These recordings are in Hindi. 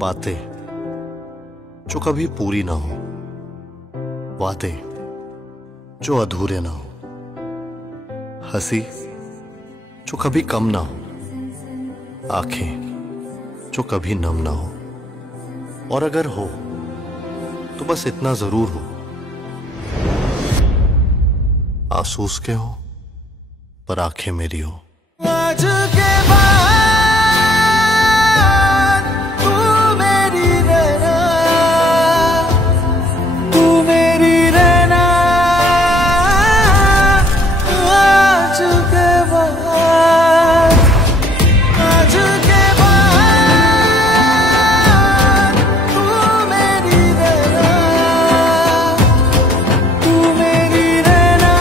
बातें जो कभी पूरी ना हो, वादे जो अधूरे ना हो, हंसी जो कभी कम ना हो, आंखें जो कभी नम ना हो, और अगर हो तो बस इतना जरूर हो, आंसू उसके हो पर आंखें मेरी हो। आज के बाद तू मेरी रहना, तू मेरी रहना। आज के बाद, आज के बाद तू मेरी रहना, तू मेरी रहना।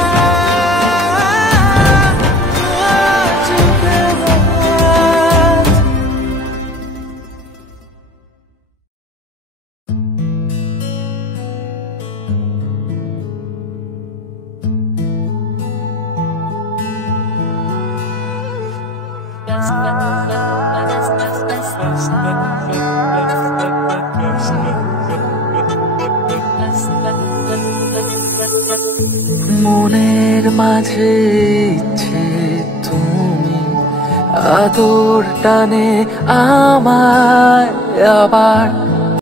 आज के बाद মনের মাঝে ইচ্ছে তুমি আদর টানে আমায় আবার